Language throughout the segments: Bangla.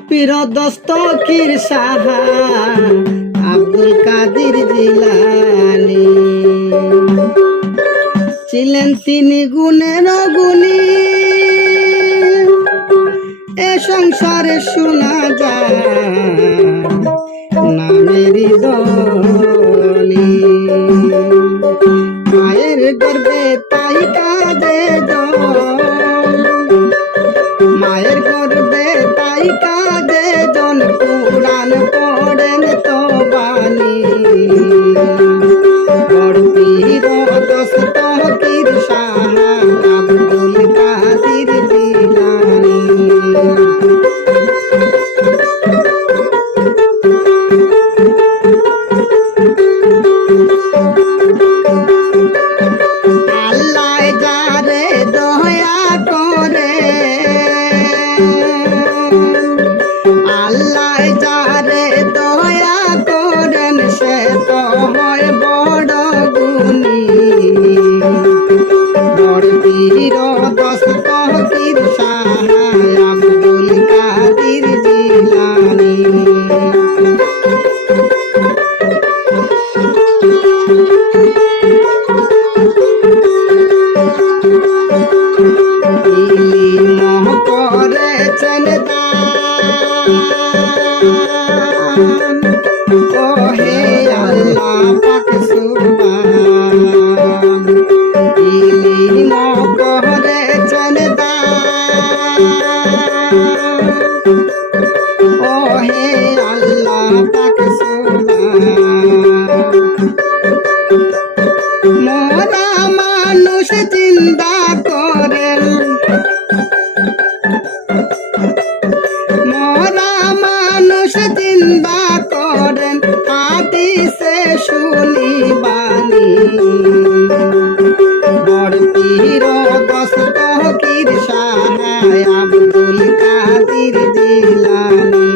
পীর দস্তগীর সাহা আব্দুল কাদের জিলানী ছিলেন তিনি গুণের গুণী এ সংসারে শোনা যায় নামেরই ধনী মায়ের গর্ভে তাই কাঁদে মায়ের গর্ভে তাই কাঁদে জন পুরাণ পড়েন তো বাণী বড় পীর দস্তগীর সাহা আব্দুল কাদের জিলানী আল্লাহ যারে দয়া করে আল্লাহ যারে দয়া করেন সে তো হয় বড় গুণী বড় পীর দস্তগীর সাহা আব্দুল কাদের জিলানী ইলম করেছেন দান ওহে আল্লাহ পাক সুবহান ইলম করেছেন দান ওহে আল্লাহ পাক সুবহান মোরা মানুষ চিন্তা করেন মোরা মানুষ চিন্তা করেন হাদিসে শুনি বাণী বড় পীর দস্তগীর সাহা আব্দুল কাদের জিলানী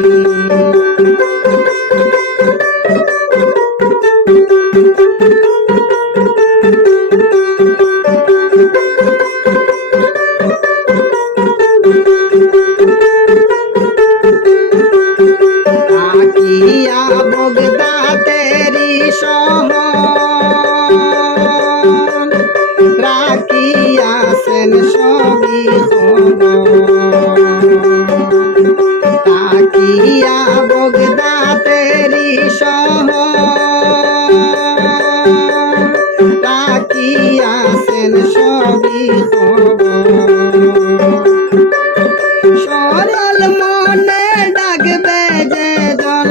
তাকিয়া বগদাদেরি শহর রাখিয়াছেন সবই খবর তাকিয়া বগদাদেরি শহর রাখিয়াছেন সবই খবর সরল মনে ডাকবে যে জন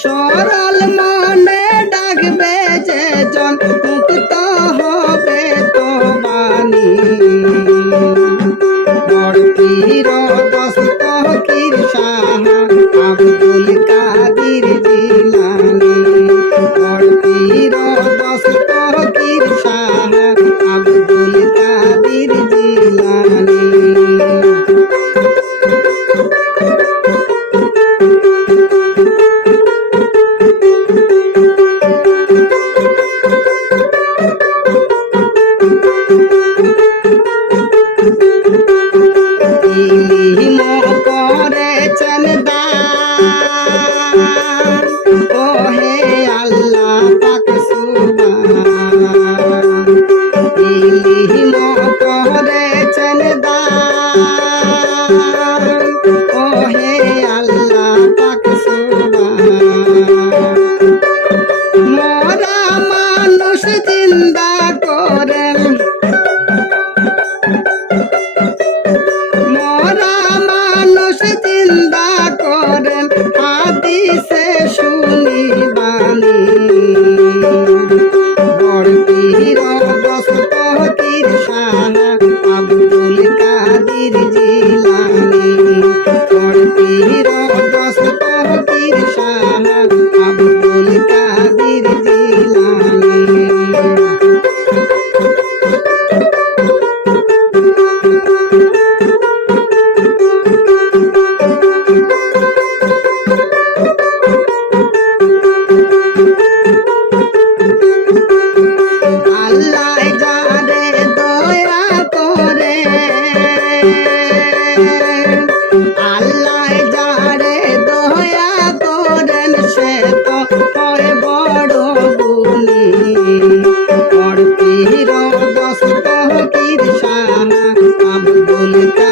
সরল মনে ডাকবে যে জন মুক্ত হবে তো বাণী বড় পীর দস্তগীর সাহা আব্দুল কাদের জিলানী বড় পীর দস্তগীর সাহা আব্দুল কাদের জিলানী পিতা